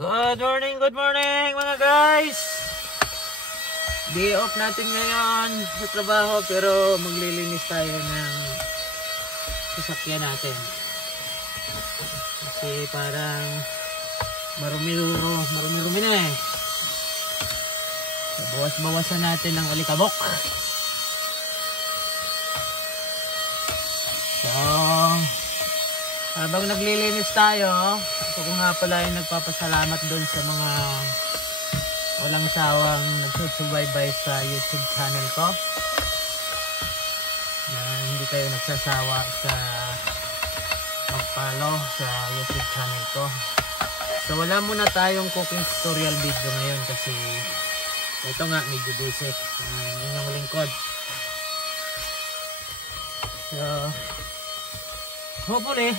Good morning mga guys. Day off natin ngayon sa trabaho pero maglilinis tayo ng sasakyan natin. Kasi parang marumi-rumi na eh. Bawas-bawasan natin ng alikabok. So, habang naglilinis tayo, ako nga pala ay nagpapasalamat doon sa mga walang sawang nagsusubaybay sa YouTube channel ko. Na hindi kayo nagsasawa sa mag-follow sa YouTube channel ko. So wala muna tayong cooking tutorial video ngayon kasi ito nga medyo busy. Yun ang lingkod. So hopefully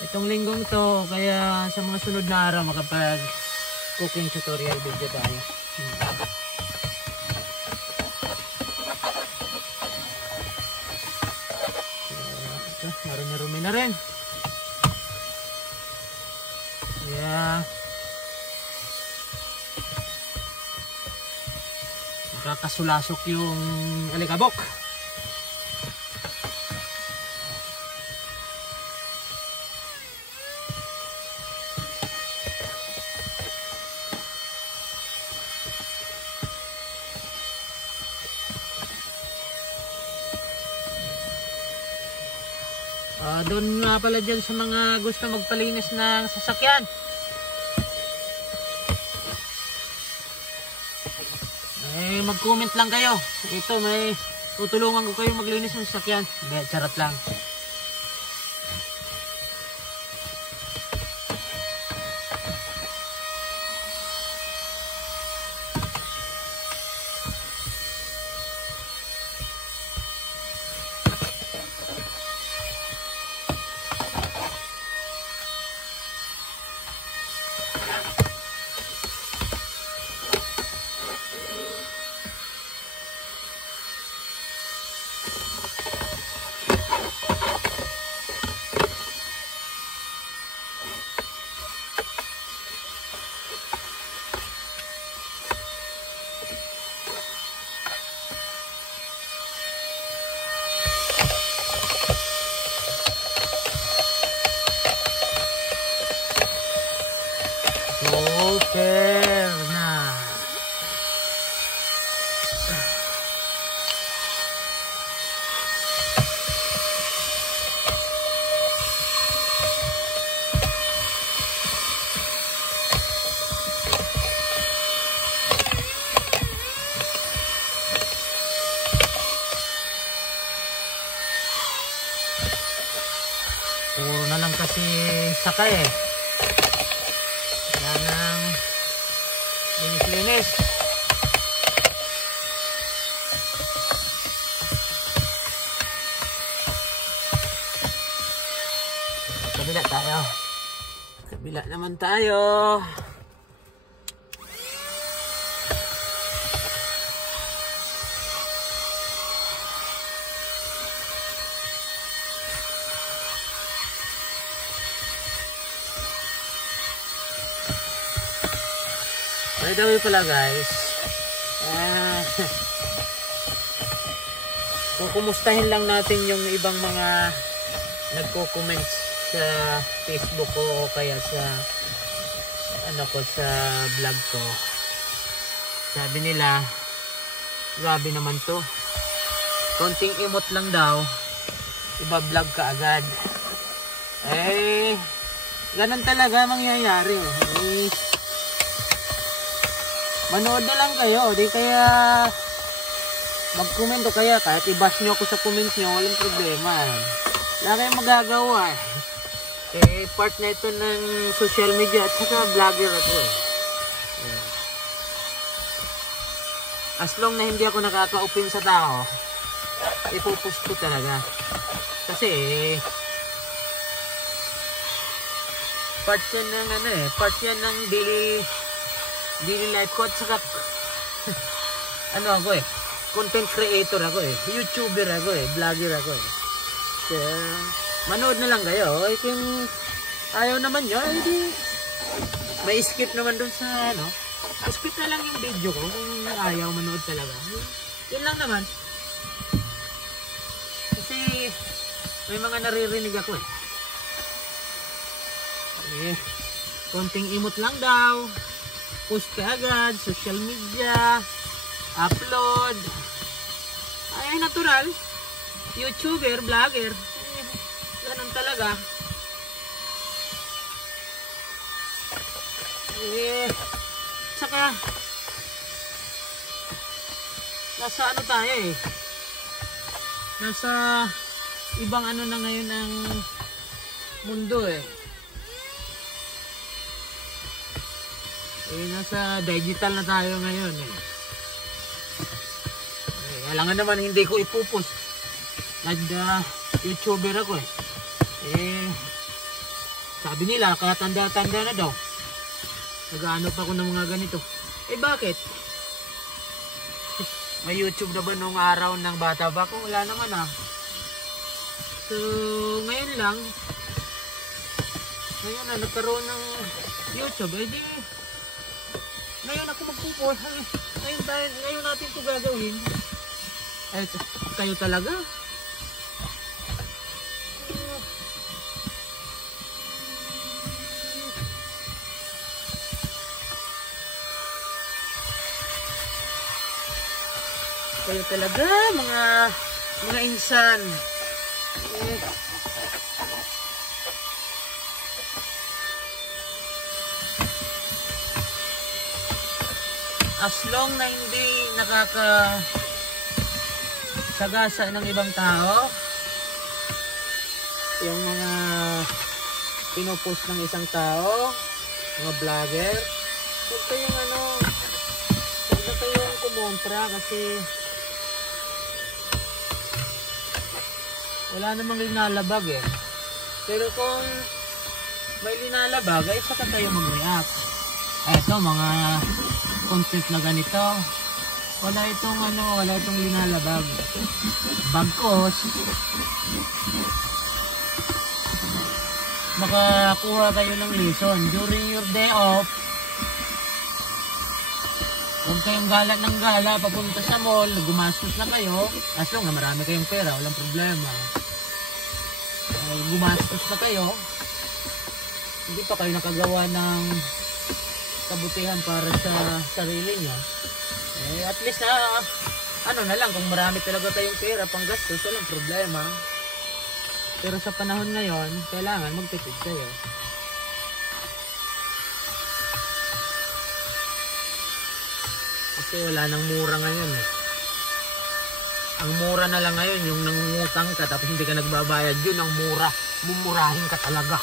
itong linggong to, kaya sa mga sunod na araw makapag cooking tutorial video tayo. So, marumi-rumi na rin. Kaya magkakasulasok yung alikabok. Doon nga pala dyan sa mga gusto magpalinis ng sasakyan. Mag-comment lang kayo. Ito may tutulungan ko kayo maglinis ng sasakyan. Hindi, charot lang. Okay na. Puro na lang kasi sakay eh. Yan ang linis-linis. Kabila tayo. Kabila naman tayo. By the way pala guys, kukumustahin lang natin yung ibang mga nagko-comment sa Facebook ko o kaya sa sa vlog ko. Sabi nila, grabe naman to, konting emote lang daw iba-vlog ka agad. Ganun talaga mangyayari. Manood na lang kayo, di kaya mag-comment o kaya kahit i-bash nyo ako sa comments nyo, walang problema. Wala kayong magagawa. Part na ito ng social media at saka vlogger ako eh. As long na hindi ako nakaka-open sa tao, ipopost ko talaga. Kasi part yan ng part yan ng daily life ko at saka ako eh, content creator ako eh, YouTuber ako eh, vlogger ako eh. Kaya manood na lang kayo. Kung ayaw naman nyo, hindi may skip naman dun sa ano. Skip na lang yung video ko kung ayaw manood talaga. Yun lang naman. Kasi may mga naririnig ako eh. Konting imot lang daw. Post ka agad, social media, upload. Ay, natural. YouTuber, vlogger. Ganun talaga. Saka nasa ano tayo eh. Nasa ibang ano na ngayon ang mundo eh. Nasa digital na tayo ngayon eh. Alangan naman hindi ko ipupost. Nag-YouTuber ako eh. Sabi nila kaya tanda-tanda na daw. Nag-ano pa ako ng mga ganito. Bakit? May YouTube na ba nung araw ng bata ba ko? Wala naman ah. So, ngayon lang. Ngayon na, nagkaroon ng YouTube. Ngayon ako magpupost. Ngayon natin ito gagawin. Kayo talaga. Kayo talaga, mga insan. As long na hindi nakakasagasa ng ibang tao, yung mga pinopost ng isang tao, mga vlogger, huwag kayong kumontra kasi wala namang linalabag eh. Pero kung may linalabag, ay saka tayo mag-react. Eto, mga content na ganito, wala itong linalabag. Bagkos, makakuha kayo ng lesson during your day off. Huwag kayong gala ng gala papunta sa mall, gumastos na kayo. As long na marami kayong pera, walang problema. Gumastos na kayo, hindi pa kayo nakagawa ng kabutihan para sa sarili nyo. At least na ano na lang, kung marami talaga kayong pera pang gastos, walang problema. Pero sa panahon ngayon, kailangan magtipid kayo. Kasi wala nang mura ngayon eh. Ang mura na lang ngayon, yung nangungutang ka tapos hindi ka nagbabayad, yun ang mura. Mumurahin ka talaga.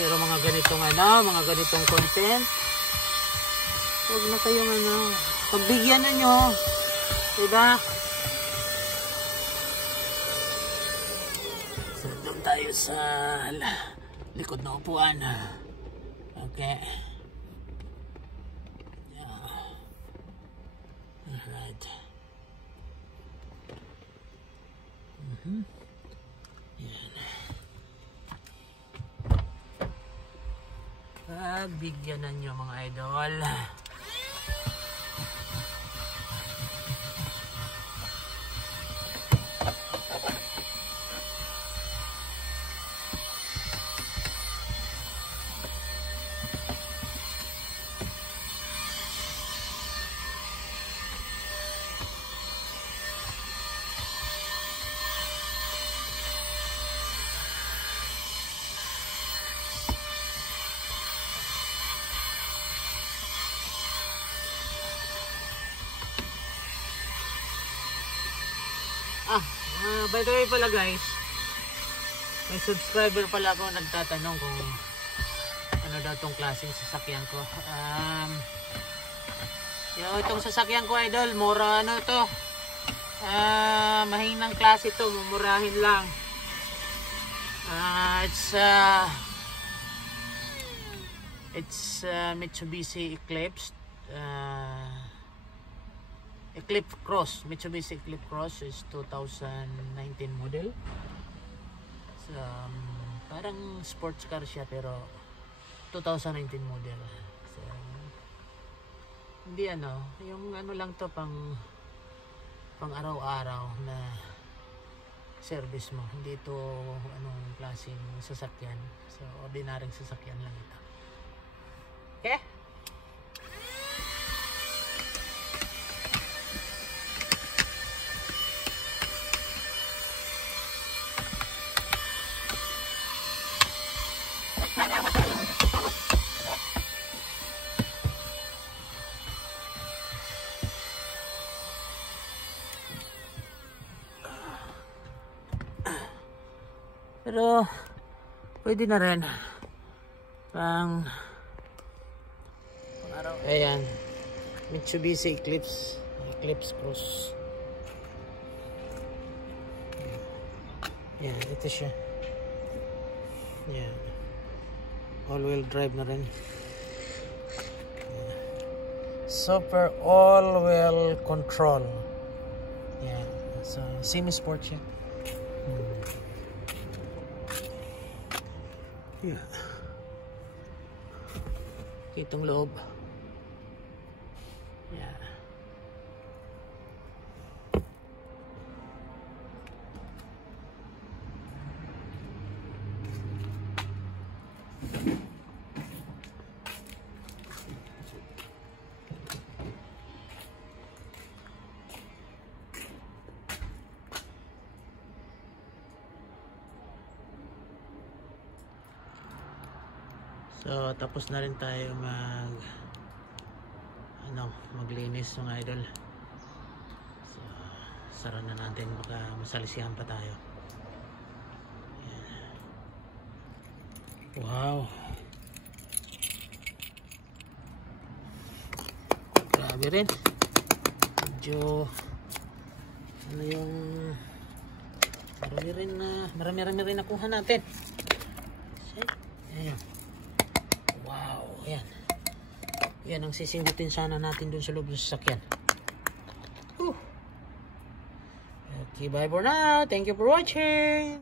Pero mga ganitong mga ganitong content, huwag na kayong pagbigyan na nyo. Diba? So, doon tayo sa likod na upuan. Okay. Alright. Yan. Pagbigyanan nyo mga idol. By the way pala guys, may subscriber pala ako nagtatanong kung ano daw tong klaseng sasakyan ko. Itong sasakyan ko idol, mura to. Mahinang klase to, mumurahin lang. It's Mitsubishi Eclipse. Eclipse Cross, Mitsubishi Eclipse Cross is 2019 model. parang sports car siya pero 2019 model. So hindi yung lang to pang araw-araw na service mo. Hindi ito anong klaseng sasakyan. So ordinaryong sasakyan lang ito. Okay? Pero pwede na rin pang araw. Ayan, Mitsubishi Eclipse Cross. Yan, ito siya. Yan, all-wheel drive na rin. Super all-wheel control. Yan, so semi-sport siya. Yeah. Itong loob. Yeah. So tapos na rin tayo maglinis ng idol. So sara na natin, baka masalisihan pa tayo. Ayan. Wow, grabe rin. Medyo marami rin nakuha natin. Ayan. Wow, yan. Yan ang sisingutin sana natin dun sa loob ng sasakyan. Okay, bye for now. Thank you for watching.